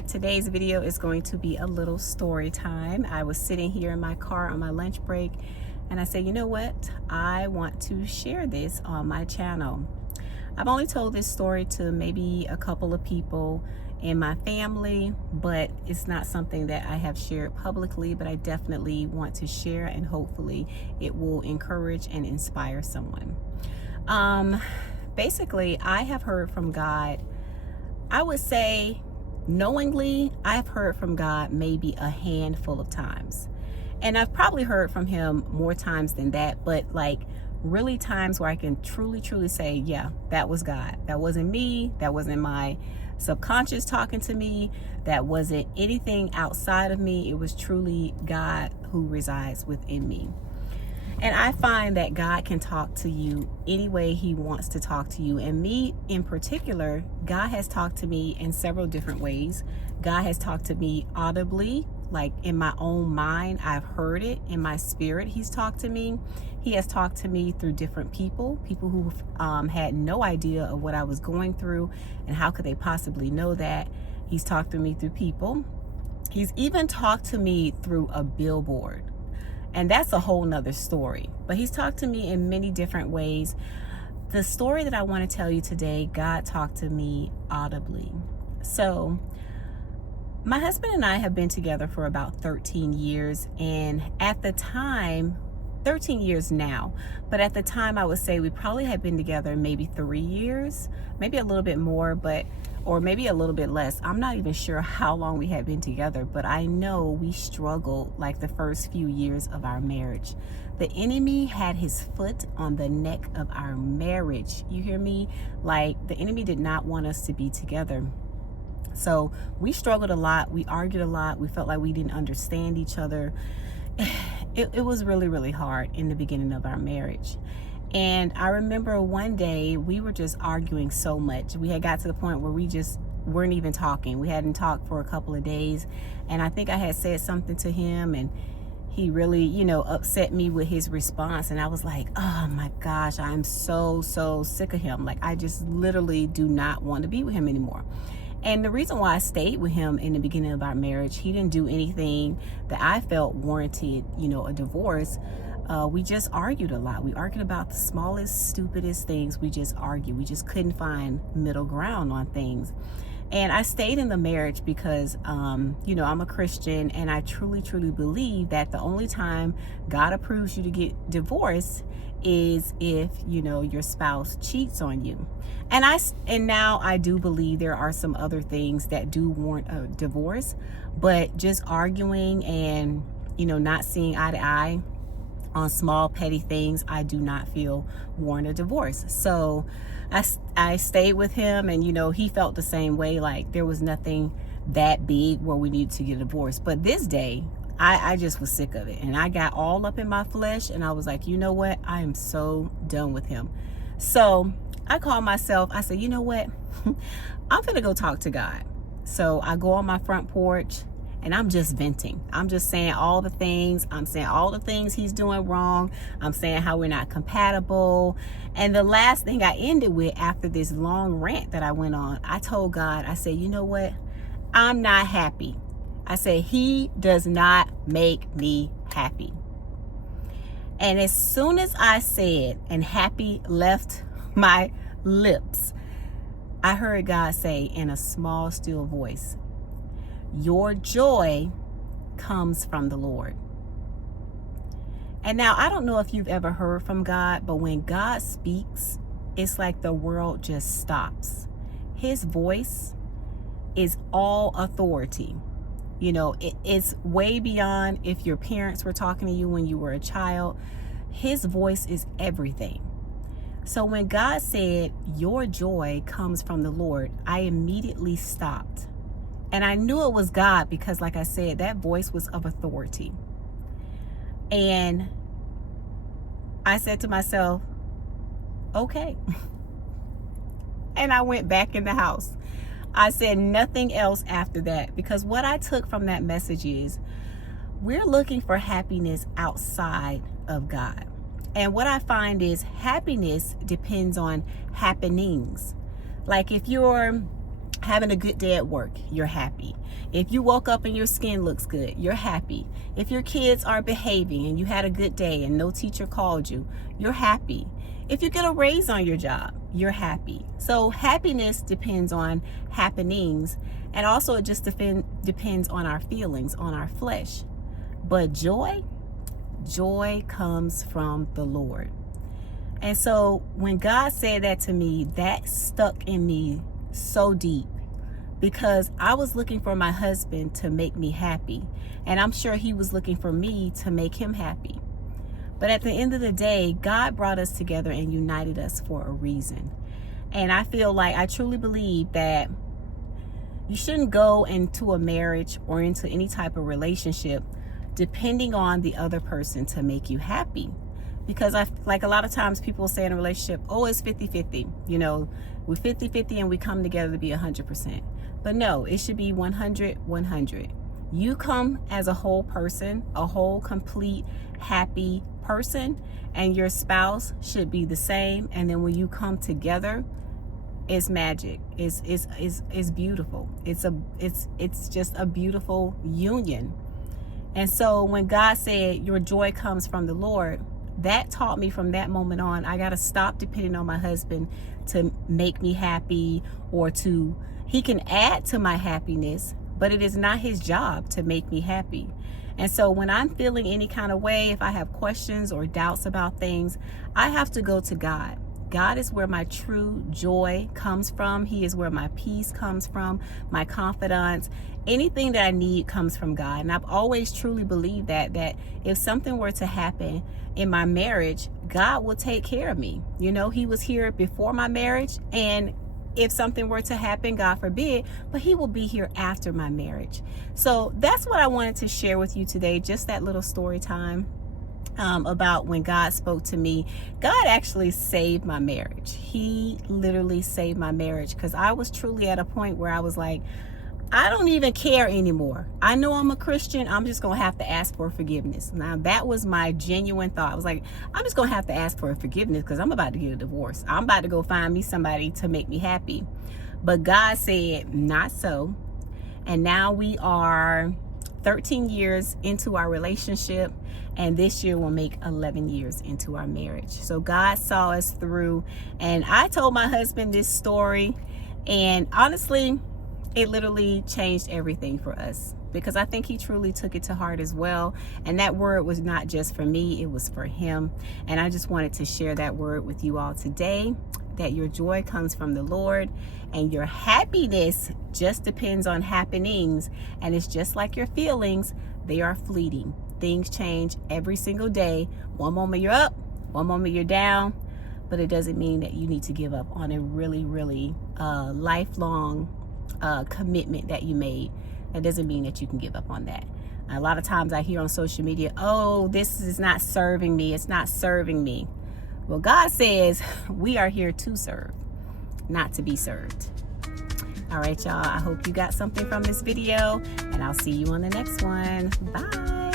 right, today's video is going to be a little story time. I was sitting here in my car on my lunch break and I said, you know what? I want to share this on my channel. I've only told this story to maybe a couple of people in my family, but it's not something that I have shared publicly, but I definitely want to share and hopefully it will encourage and inspire someone. Basically, I have heard from God, I would say knowingly, I've heard from God maybe a handful of times. And I've probably heard from him more times than that, but like really times where I can truly say, yeah, that was God. That wasn't me. That wasn't my subconscious talking to me. That wasn't anything outside of me. It was truly God who resides within me. And I find that God can talk to you any way he wants to talk to you. And me in particular, God has talked to me in several different ways. God has talked to me audibly, like in my own mind. I've heard it in my spirit. He's talked to me. He has talked to me through different people who had no idea of what I was going through and how could they possibly know that. He's talked to me through people. He's even talked to me through a billboard. And that's a whole nother story. But he's talked to me in many different ways. The story that I want to tell you today, God talked to me audibly. So my husband and I have been together for about 13 years. And at the time, 13 years now, but at the time I would say we probably had been together maybe 3 years, maybe a little bit more, or maybe a little bit less. I'm not even sure how long we had been together, but I know we struggled like the first few years of our marriage. The enemy had his foot on the neck of our marriage. You hear me? Like the enemy did not want us to be together. So we struggled a lot. We argued a lot. We felt like we didn't understand each other. It was really hard in the beginning of our marriage. And I remember one day we were just arguing so much. We had got to the point where we just weren't even talking. We hadn't talked for a couple of days. And I think I had said something to him and he really, upset me with his response. And I was like, oh my gosh, I'm so sick of him. Like I just literally do not want to be with him anymore. And the reason why I stayed with him in the beginning of our marriage, he didn't do anything that I felt warranted, a divorce. We just argued a lot. We argued about the smallest, stupidest things. We just argued. We just couldn't find middle ground on things. And I stayed in the marriage because, I'm a Christian and I truly believe that the only time God approves you to get divorced is if, your spouse cheats on you. And now I do believe there are some other things that do warrant a divorce, but just arguing and, not seeing eye to eye on small petty things, I do not feel warrant a divorce. So I stayed with him and, he felt the same way. Like there was nothing that big where we needed to get a divorce. But this day, I just was sick of it. And I got all up in my flesh and I was like, you know what? I am so done with him. So I called myself, I said, you know what? I'm gonna go talk to God. So I go on my front porch and I'm just venting. I'm just saying all the things. I'm saying all the things he's doing wrong. I'm saying how we're not compatible. And the last thing I ended with after this long rant that I went on, I told God, I said, you know what? I'm not happy. I said, he does not make me happy. And as soon as I said, and happy left my lips, I heard God say in a small, still voice, your joy comes from the Lord. And now I don't know if you've ever heard from God, but when God speaks, it's like the world just stops. His voice is all authority. It's way beyond if your parents were talking to you when you were a child. His voice is everything. So when God said, your joy comes from the Lord, I immediately stopped. And I knew it was God because, like I said, that voice was of authority. And I said to myself, okay. And I went back in the house. I said nothing else after that, because what I took from that message is we're looking for happiness outside of God. And what I find is happiness depends on happenings. Like if you're having a good day at work, you're happy. If you woke up and your skin looks good, you're happy. If your kids are behaving and you had a good day and no teacher called you, you're happy. If you get a raise on your job, you're happy. So happiness depends on happenings, and also it just depends on our feelings, on our flesh. But joy comes from the Lord. And so when God said that to me, that stuck in me so deep, because I was looking for my husband to make me happy, and I'm sure he was looking for me to make him happy. But at the end of the day, God brought us together and united us for a reason. And I feel like, I truly believe that you shouldn't go into a marriage or into any type of relationship depending on the other person to make you happy. Because like a lot of times people say in a relationship, oh, it's 50-50. You know, we're 50-50 and we come together to be 100%. But no, it should be 100-100. You come as a whole person, a whole, complete, happy person, and your spouse should be the same. And then when you come together, it's magic. It's beautiful. It's just a beautiful union. And so when God said your joy comes from the Lord, that taught me from that moment on, I got to stop depending on my husband to make me happy, or he can add to my happiness, but it is not his job to make me happy. And so when I'm feeling any kind of way, if I have questions or doubts about things, I have to go to God. God is where my true joy comes from. He is where my peace comes from, my confidence. Anything that I need comes from God. And I've always truly believed that if something were to happen in my marriage, God will take care of me. You know, he was here before my marriage, and if something were to happen, God forbid, but he will be here after my marriage. So that's what I wanted to share with you today, just that little story time. About when God spoke to me. God actually saved my marriage. He literally saved my marriage, because I was truly at a point where I was like, I don't even care anymore. I know I'm a Christian. I'm just going to have to ask for forgiveness. Now, that was my genuine thought. I was like, I'm just going to have to ask for forgiveness because I'm about to get a divorce. I'm about to go find me somebody to make me happy. But God said, not so. And now we are 13 years into our relationship, and this year will make 11 years into our marriage. So God saw us through, and I told my husband this story, and honestly, it literally changed everything for us, because I think he truly took it to heart as well. And that word was not just for me, it was for him. And I just wanted to share that word with you all today, that your joy comes from the Lord, and your happiness just depends on happenings. And it's just like your feelings, they are fleeting. Things change every single day. One moment you're up, one moment you're down, but it doesn't mean that you need to give up on a really, really lifelong commitment that you made. That doesn't mean that you can give up on that. A lot of times I hear on social media, oh, this is not serving me. It's not serving me. Well, God says we are here to serve, not to be served. All right, y'all. I hope you got something from this video, and I'll see you on the next one. Bye.